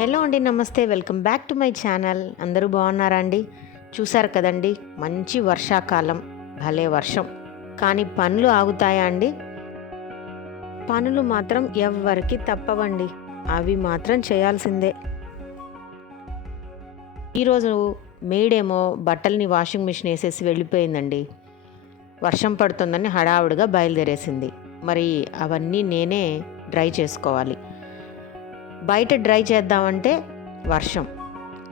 Hello అండి, నమస్తే. Welcome back to my channel. అందరూ బాగున్నారా అండి? చూసారు కదండి, మంచి వర్షాకాలం, భలే వర్షం. కానీ పనులు ఆగుతాయా అండి? పనులు మాత్రం ఎవ్వరికి తప్పవండి, అవి మాత్రం చేయాల్సిందే. ఈరోజు మేడేమో బట్టల్ని వాషింగ్ మిషన్ వేసేసి వెళ్ళిపోయిందండి. వర్షం పడుతుందని హడావుడిగా బయలుదేరేసింది. మరి అవన్నీ నేనే డ్రై చేసుకోవాలి. బయట డ్రై చేద్దామంటే వర్షం.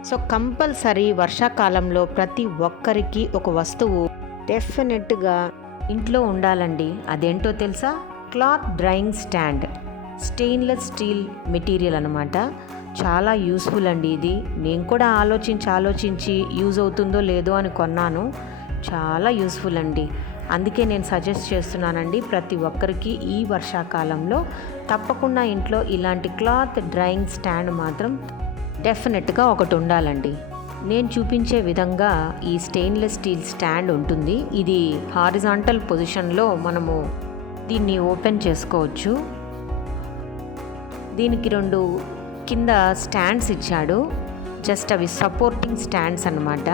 సో కంపల్సరీ వర్షాకాలంలో ప్రతి ఒక్కరికి ఒక వస్తువు డెఫినెట్గా ఇంట్లో ఉండాలండి. అదేంటో తెలుసా? Cloth drying stand. Stainless steel material అనమాట. చాలా యూస్ఫుల్ అండి ఇది. నేను కూడా ఆలోచించి యూజ్ అవుతుందో లేదో అని కొన్నాను. చాలా యూస్ఫుల్ అండి. అందుకే నేను సజెస్ట్ చేస్తున్నానండి, ప్రతి ఒక్కరికి ఈ వర్షాకాలంలో తప్పకుండా ఇంట్లో ఇలాంటి క్లాత్ డ్రైయింగ్ స్టాండ్ మాత్రం డెఫినెట్గా ఒకటి ఉండాలండి. నేను చూపించే విధంగా ఈ స్టెయిన్లెస్ స్టీల్ స్టాండ్ ఉంటుంది. ఇది హారిజాంటల్ పొజిషన్లో మనము దీన్ని ఓపెన్ చేసుకోవచ్చు. దీనికి 2 కింద స్టాండ్స్ ఇచ్చాడు. జస్ట్ అవి సపోర్టింగ్ స్టాండ్స్ అన్నమాట.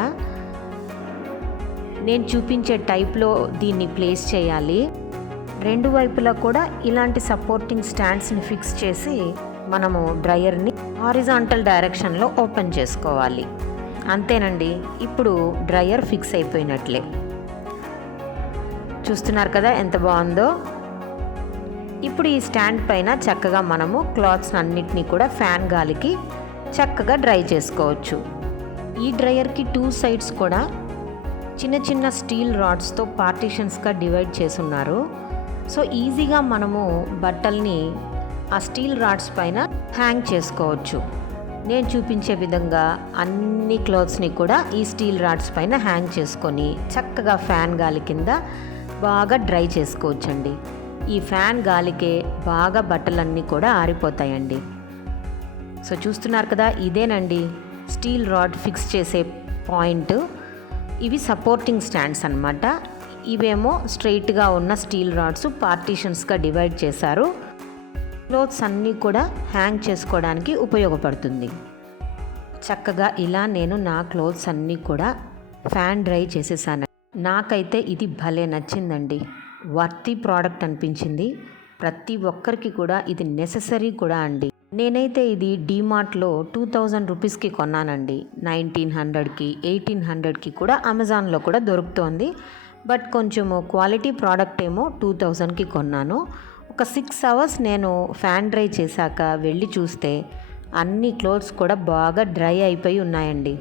నేను చూపించే టైప్లో దీన్ని ప్లేస్ చేయాలి. 2 వైపులా కూడా ఇలాంటి సపోర్టింగ్ స్టాండ్స్ని ఫిక్స్ చేసి మనము డ్రయర్ని హారిజాంటల్ డైరెక్షన్లో ఓపెన్ చేసుకోవాలి. అంతేనండి, ఇప్పుడు డ్రయర్ ఫిక్స్ అయిపోయినట్లే. చూస్తున్నారు కదా ఎంత బాగుందో. ఇప్పుడు ఈ స్టాండ్ పైన చక్కగా మనము క్లాత్స్ అన్నిటినీ కూడా ఫ్యాన్ గాలికి చక్కగా డ్రై చేసుకోవచ్చు. ఈ డ్రయర్కి 2 సైడ్స్ కూడా చిన్న చిన్న స్టీల్ రాడ్స్తో పార్టీషన్స్గా డివైడ్ చేసున్నారు. సో ఈజీగా మనము బట్టల్ని ఆ స్టీల్ రాడ్స్ పైన హ్యాంగ్ చేసుకోవచ్చు. నేను చూపించే విధంగా అన్ని క్లాత్స్ని కూడా ఈ స్టీల్ రాడ్స్ పైన హ్యాంగ్ చేసుకొని చక్కగా ఫ్యాన్ గాలి కింద బాగా డ్రై చేసుకోవచ్చండి. ఈ ఫ్యాన్ గాలికే బాగా బట్టలన్నీ కూడా ఆరిపోతాయండి. సో చూస్తున్నారు కదా, ఇదేనండి స్టీల్ రాడ్ ఫిక్స్ చేసే పాయింట్. ఇవి సపోర్టింగ్ స్టాండ్స్ అన్నమాట. ఇవేమో స్ట్రైట్గా ఉన్న స్టీల్ రాడ్స్ పార్టీషన్స్గా డివైడ్ చేశారు. క్లోత్స్ అన్నీ కూడా హ్యాంగ్ చేసుకోవడానికి ఉపయోగపడుతుంది. చక్కగా ఇలా నేను నా క్లోత్స్ అన్నీ కూడా ఫ్యాన్ డ్రై చేసేసాను. నాకైతే ఇది భలే నచ్చిందండి. వర్తీ ప్రోడక్ట్ అనిపించింది. ప్రతి ఒక్కరికి కూడా ఇది నెససరీ కూడా అండి. నేనైతే ఇది డీమార్ట్లో 2000 రూపీస్కి కొన్నానండి. 1900కి 1800కి కూడా అమెజాన్లో కూడా దొరుకుతోంది. బట్ కొంచెము క్వాలిటీ ప్రోడక్ట్ ఏమో 2000కి కొన్నాను. ఒక 6 అవర్స్ నేను ఫ్యాన్ డ్రై చేశాక వెళ్ళి చూస్తే అన్ని క్లోత్స్ కూడా బాగా డ్రై అయిపోయి ఉన్నాయండి.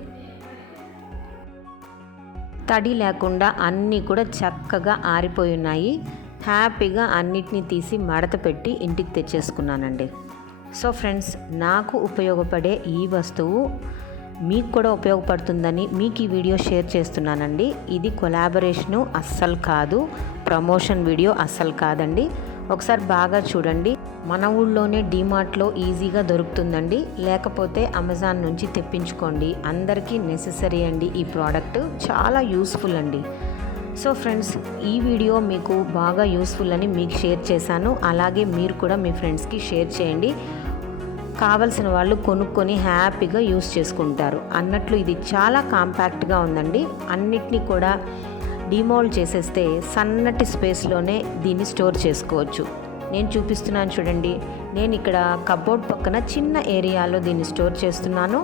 తడి లేకుండా అన్నీ కూడా చక్కగా ఆరిపోయి ఉన్నాయి. హ్యాపీగా అన్నిటినీ తీసి మడత పెట్టి ఇంటికి తెచ్చేసుకున్నానండి. సో ఫ్రెండ్స్, నాకు ఉపయోగపడే ఈ వస్తువు మీకు కూడా ఉపయోగపడుతుందని మీకు ఈ వీడియో షేర్ చేస్తున్నానండి. ఇది కొలాబరేషను అస్సలు కాదు, ప్రమోషన్ వీడియో అస్సలు కాదండి. ఒకసారి బాగా చూడండి. మన ఊళ్ళోనే డీమార్ట్లో ఈజీగా దొరుకుతుందండి. లేకపోతే అమెజాన్ నుంచి తెప్పించుకోండి. అందరికీ నెససరీ అండి. ఈ ప్రోడక్ట్ చాలా యూస్ఫుల్ అండి. సో ఫ్రెండ్స్, ఈ వీడియో మీకు బాగా యూస్ఫుల్ అని మీకు షేర్ చేశాను. అలాగే మీరు కూడా మీ ఫ్రెండ్స్కి షేర్ చేయండి. కావలసిన వాళ్ళు కొనుక్కొని హ్యాపీగా యూస్ చేసుకుంటారు అన్నట్లు. ఇది చాలా కాంపాక్ట్గా ఉందండి. అన్నిటినీ కూడా డిమోల్డ్ చేసేస్తే సన్నటి స్పేస్లోనే దీన్ని స్టోర్ చేసుకోవచ్చు. నేను చూపిస్తున్నాను చూడండి. నేను ఇక్కడ కబోర్డ్ పక్కన చిన్న ఏరియాలో దీన్ని స్టోర్ చేస్తున్నాను.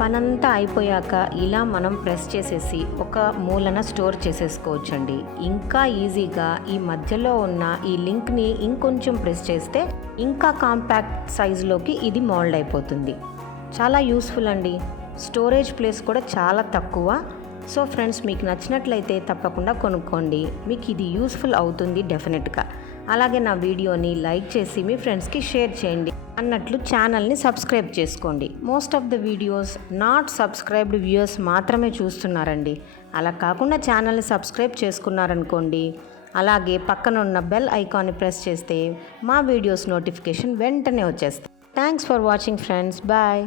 పనంతా అయిపోయాక ఇలా మనం ప్రెస్ చేసేసి ఒక మూలన స్టోర్ చేసేసుకోవచ్చండి. ఇంకా ఈజీగా ఈ మధ్యలో ఉన్న ఈ లింక్ని ఇంకొంచెం ప్రెస్ చేస్తే ఇంకా కాంపాక్ట్ సైజులోకి ఇది మోల్డ్ అయిపోతుంది. చాలా యూస్ఫుల్ అండి. స్టోరేజ్ ప్లేస్ కూడా చాలా తక్కువ. సో ఫ్రెండ్స్, మీకు నచ్చినట్లయితే తప్పకుండా కొనుక్కోండి. మీకు ఇది యూస్ఫుల్ అవుతుంది డెఫినెట్గా. అలాగే నా వీడియోని లైక్ చేసి మీ ఫ్రెండ్స్కి షేర్ చేయండి. అన్నట్లు ఛానల్ని సబ్స్క్రైబ్ చేసుకోండి. Most of the videos not subscribed viewers మాత్రమే చూస్తున్నారండి. అలా కాకుండా ఛానల్ని సబ్స్క్రైబ్ చేసుకున్నారనుకోండి, అలాగే పక్కన ఉన్న బెల్ ఐకాన్ని ప్రెస్ చేస్తే మా వీడియోస్ నోటిఫికేషన్ వెంటనే వచ్చేస్తాయి. Thanks for watching friends. Bye.